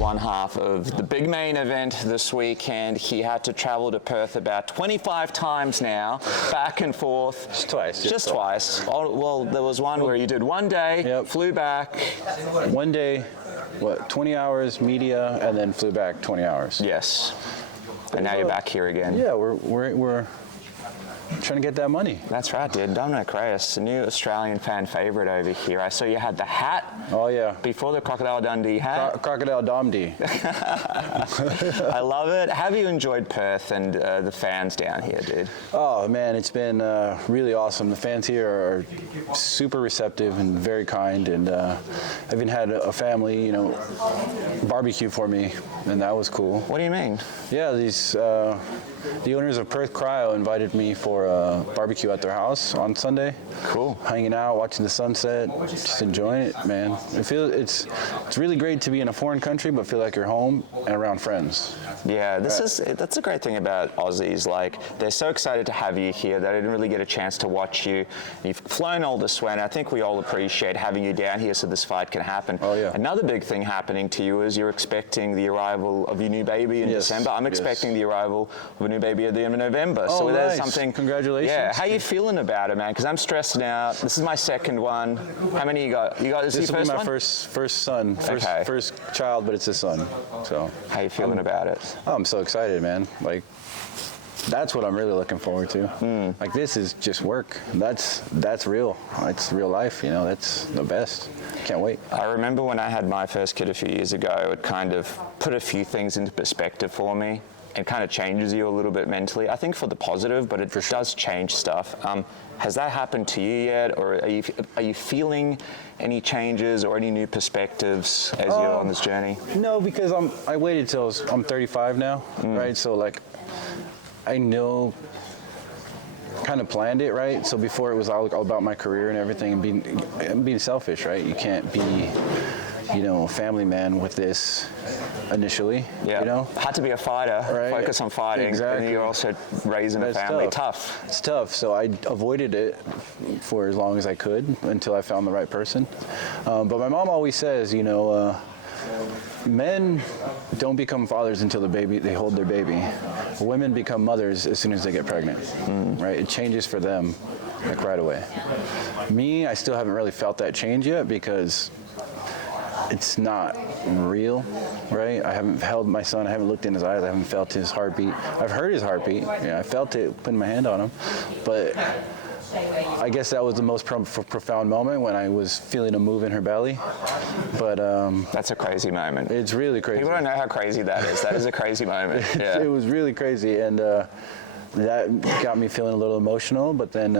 one half of the big main event this weekend. He had to travel to Perth about 25 times now, back and forth. Just twice. Oh, well, there was one where you did one day, flew back. One day, 20 hours media, and then flew back 20 hours. Yes. And now you're back here again. Yeah, we're trying to get that money. That's right, dude. Dominick Reyes, a new Australian fan favorite over here. I saw you had the hat. Oh, yeah. Before the Crocodile Dundee hat. Crocodile Dundee. I love it. Have you enjoyed Perth and the fans down here, dude? Oh, man, it's been really awesome. The fans here are super receptive and very kind. And I even had a family, you know, barbecue for me, and that was cool. What do you mean? Yeah, the owners of Perth Cryo invited me for a barbecue at their house on Sunday. Cool. Hanging out, watching the sunset, just enjoying it, man. It's really great to be in a foreign country, but feel like you're home and around friends. Yeah, that's a great thing about Aussies. Like, they're so excited to have you here. They didn't really get a chance to watch you. You've flown all this way, and I think we all appreciate having you down here so this fight can happen. Oh, yeah. Another big thing happening to you is you're expecting the arrival of your new baby in December. I'm expecting the arrival of a new baby at the end of November. Oh, so there's nice. Something. Congratulations. Yeah. How you feeling about it, man? Because I'm stressing out. This is my second one. How many you got? You got this? This will be my one? first son, first child, but it's a son. So. How you feeling about it? Oh, I'm so excited, man. Like, that's what I'm really looking forward to. Like, this is just work. That's real. It's real life, you know. That's the best. Can't wait. I remember when I had my first kid a few years ago, it kind of put a few things into perspective for me. It kind of changes you a little bit mentally. I think for the positive, but it does change stuff. Has that happened to you yet, or are you feeling any changes or any new perspectives as you're on this journey? No, because I waited till I'm 35 now, right? So like, I know, kind of planned it, right? So before it was all about my career and everything, and being selfish, right? You can't be, you know, a family man with this initially. Yeah. You know, had to be a fighter, right? Focus on fighting. Exactly. And you're also raising a family. Tough. It's tough. So I avoided it for as long as I could until I found the right person. But my mom always says, you know, men don't become fathers until they hold their baby. Women become mothers as soon as they get pregnant, right? It changes for them, like, right away. Me, I still haven't really felt that change yet because it's not real, right? I haven't held my son, I haven't looked in his eyes, I haven't felt his heartbeat. I've heard his heartbeat, yeah, I felt it putting my hand on him, but I guess that was the most profound moment when I was feeling a move in her belly. But that's a crazy moment. It's really crazy. People don't know how crazy that is. That is a crazy moment. Yeah. It was really crazy, and that got me feeling a little emotional, but then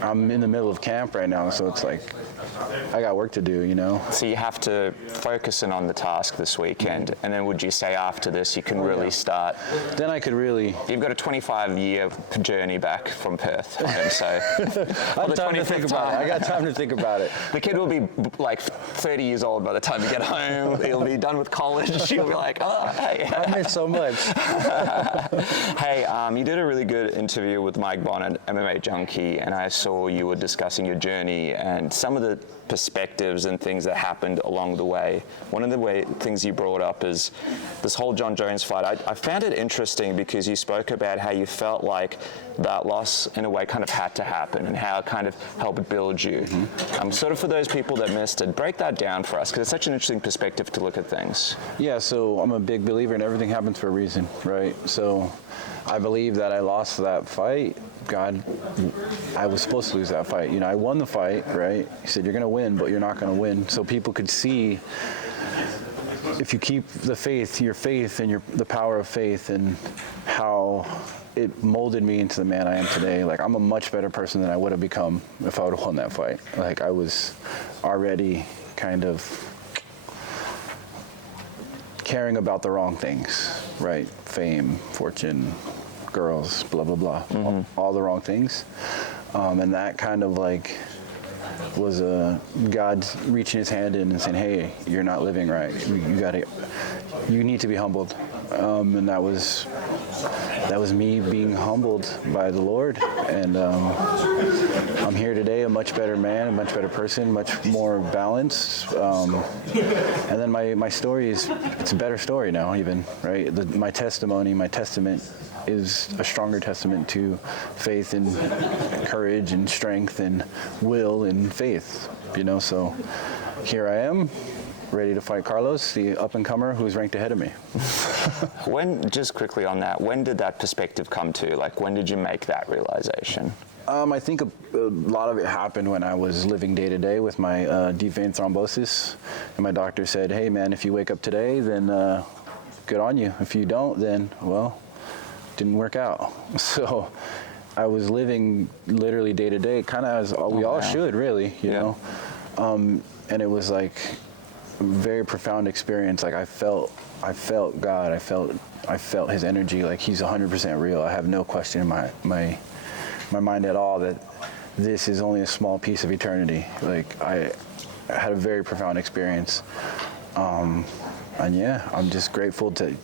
I'm in the middle of camp right now, so it's like I got work to do, you know. So you have to focus in on the task this weekend, and then would you say after this you can really start? Then I could really. You've got a 25-year journey back from Perth, so. I have time to think about it. I got time to think about it. The kid will be like 30 years old by the time you get home. He'll be done with college. He'll be like, oh, hey. I miss so much. Hey, you did a really good interview with Mike Bonnet, MMA Junkie, and I saw you were discussing your journey and some of the perspectives and things that happened along the way. One of the things you brought up is this whole Jon Jones fight. I found it interesting because you spoke about how you felt like that loss in a way kind of had to happen and how it kind of helped build you. Sort of for those people that missed it, break that down for us because it's such an interesting perspective to look at things. Yeah, so I'm a big believer in everything happens for a reason, right? So I believe that I lost that fight. God, I was supposed to lose that fight. You know, I won the fight, right? He said, you're going to win, but you're not going to win. So people could see if you keep the faith, your faith and the power of faith and how it molded me into the man I am today. Like, I'm a much better person than I would have become if I would have won that fight. Like, I was already kind of caring about the wrong things, right? Fame, fortune, girls, blah, blah, blah, all the wrong things. And that kind of like was God reaching his hand in and saying, hey, you're not living right. You need to be humbled. And that was that was me being humbled by the Lord, and I'm here today a much better man, a much better person, much more balanced, and then my story it's a better story now even, right? My testament is a stronger testament to faith and courage and strength and will and faith, so here I am, ready to fight Carlos, the up-and-comer who's ranked ahead of me. Just quickly on that, when did that perspective come to? Like, when did you make that realization? I think a lot of it happened when I was living day to day with my deep vein thrombosis, and my doctor said, hey man, if you wake up today, then good on you. If you don't, then, well, didn't work out. So I was living literally day to day, kind of as we all should, really, you know. And it was like a very profound experience. Like I felt God. I felt His energy. Like He's 100% real. I have no question in my mind at all that this is only a small piece of eternity. Like I had a very profound experience. And yeah, I'm just grateful to,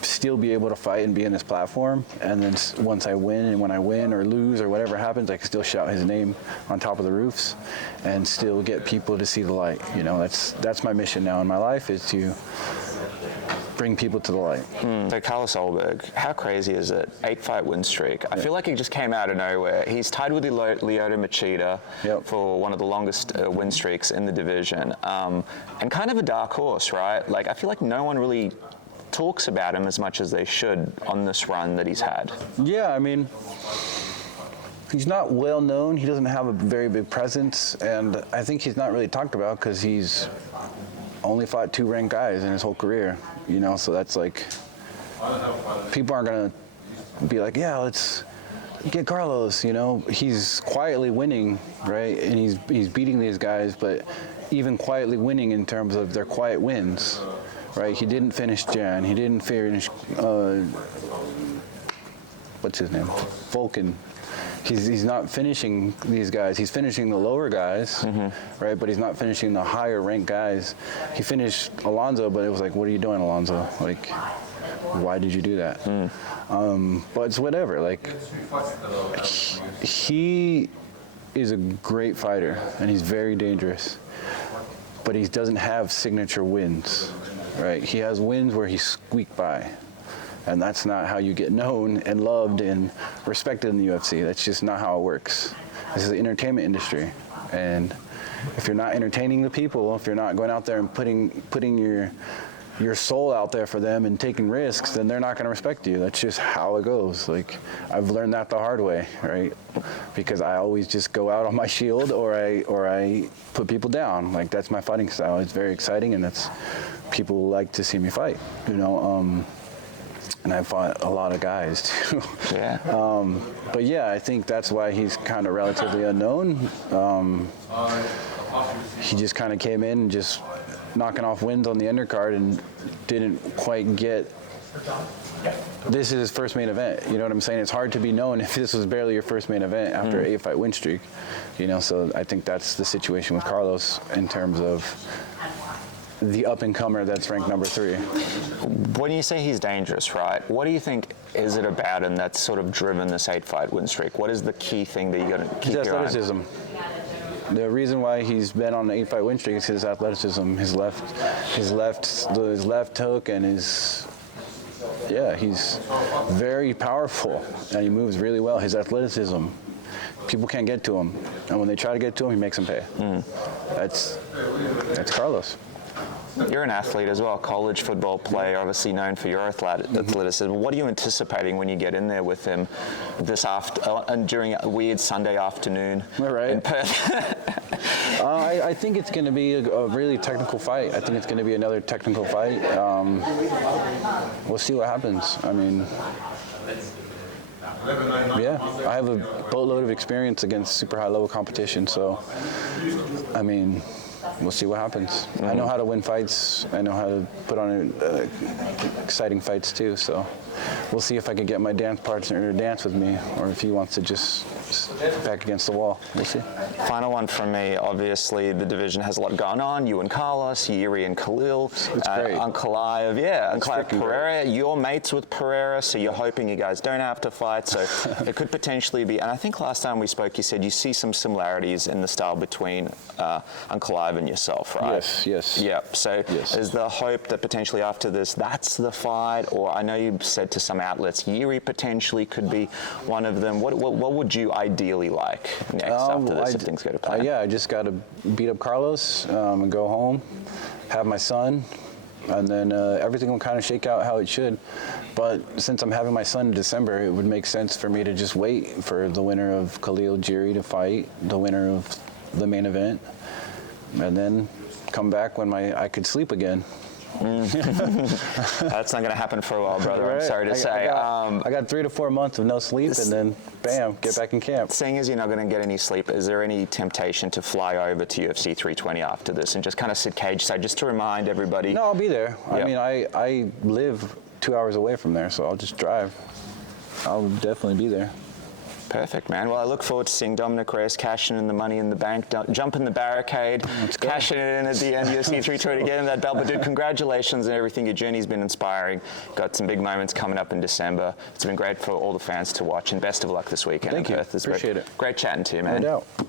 still be able to fight and be in this platform, and then once I win, and when I win or lose or whatever happens, I can still shout His name on top of the roofs and still get people to see the light. That's my mission now in my life, is to bring people to the light. So Carlos Ulberg, how crazy is it? 8-fight win streak. I feel like he just came out of nowhere. He's tied with Lyoto Machida for one of the longest win streaks in the division, and kind of a dark horse, right? Like I feel like no one really talks about him as much as they should on this run that he's had. Yeah, I mean, he's not well known. He doesn't have a very big presence, and I think he's not really talked about because he's only fought 2 ranked guys in his whole career, so that's like, people aren't gonna be like, yeah, let's get Carlos, he's quietly winning, right? And he's beating these guys, but even quietly winning in terms of their quiet wins. Right, he didn't finish Jan. He didn't finish, what's his name? Vulcan. He's not finishing these guys. He's finishing the lower guys, right? But he's not finishing the higher ranked guys. He finished Alonzo, but it was like, what are you doing, Alonzo? Like, why did you do that? But it's whatever. Like, he is a great fighter, and he's very dangerous. But he doesn't have signature wins. Right, he has wins where he squeaked by, and that's not how you get known and loved and respected in the UFC. That's just not how it works. This is the entertainment industry, and if you're not entertaining the people, if you're not going out there and putting your soul out there for them and taking risks, then they're not going to respect you. That's just how it goes. Like, I've learned that the hard way, right? Because I always just go out on my shield, or I put people down. Like, that's my fighting style. It's very exciting, and that's, people like to see me fight, and I fought a lot of guys too. Yeah. But yeah, I think that's why he's kind of relatively unknown. He just kind of came in and just knocking off wins on the undercard and didn't quite get, this is his first main event. You know what I'm saying? It's hard to be known if this was barely your first main event after an 8-fight win streak. So I think that's the situation with Carlos in terms of the up-and-comer that's ranked number 3. When you say he's dangerous, right, what do you think is it about him that's sort of driven this 8-fight win streak? What is the key thing that you got to keep your eye on? His athleticism. The reason why he's been on an 8-fight win streak is his athleticism, his left hook, and he's very powerful, and he moves really well. His athleticism, people can't get to him, and when they try to get to him, he makes them pay. That's Carlos. You're an athlete as well, college football player, obviously known for your athleticism. What are you anticipating when you get in there with him during a weird Sunday afternoon in Perth? I think it's going to be a really technical fight. I think it's going to be another technical fight. We'll see what happens. I mean, yeah, I have a boatload of experience against super high-level competition, so, I mean, we'll see what happens. I know how to win fights. I know how to put on exciting fights too. So we'll see if I can get my dance partner to dance with me, or if he wants to just back against the wall. We'll see. Final one from me. Obviously, the division has a lot going on. You and Carlos, Yuri and Khalil, Ankalaev, Ankalaev Pereira. Great. You're mates with Pereira, so you're hoping you guys don't have to fight. So it could potentially be. And I think last time we spoke, you said you see some similarities in the style between Ankalaev and yourself, right? Yes. Yep. So is the hope that potentially after this, that's the fight? Or I know you said to some outlets, Yuri potentially could be one of them. What would you ideally like next after this if things go to plan? I just got to beat up Carlos and go home, have my son, and then everything will kind of shake out how it should. But since I'm having my son in December, it would make sense for me to just wait for the winner of Khalil Jiri to fight, the winner of the main event, and then come back when I could sleep again. That's not going to happen for a while, brother. Right. I'm sorry to say. I got 3 to 4 months of no sleep, and then bam, get back in camp. Seeing as you're not going to get any sleep, is there any temptation to fly over to UFC 320 after this and just kind of sit cage side, just to remind everybody? No, I'll be there. Yep. I mean, I live 2 hours away from there, so I'll just drive. I'll definitely be there. Perfect, man. Well, I look forward to seeing Dominick Reyes cashing in the money in the bank, jumping the barricade, cashing it in at the end, UFC 320, getting that belt. But dude, congratulations on everything. Your journey's been inspiring. Got some big moments coming up in December. It's been great for all the fans to watch, and best of luck this weekend. Thank you. Perth. Appreciate it. Great chatting to you, man. No doubt.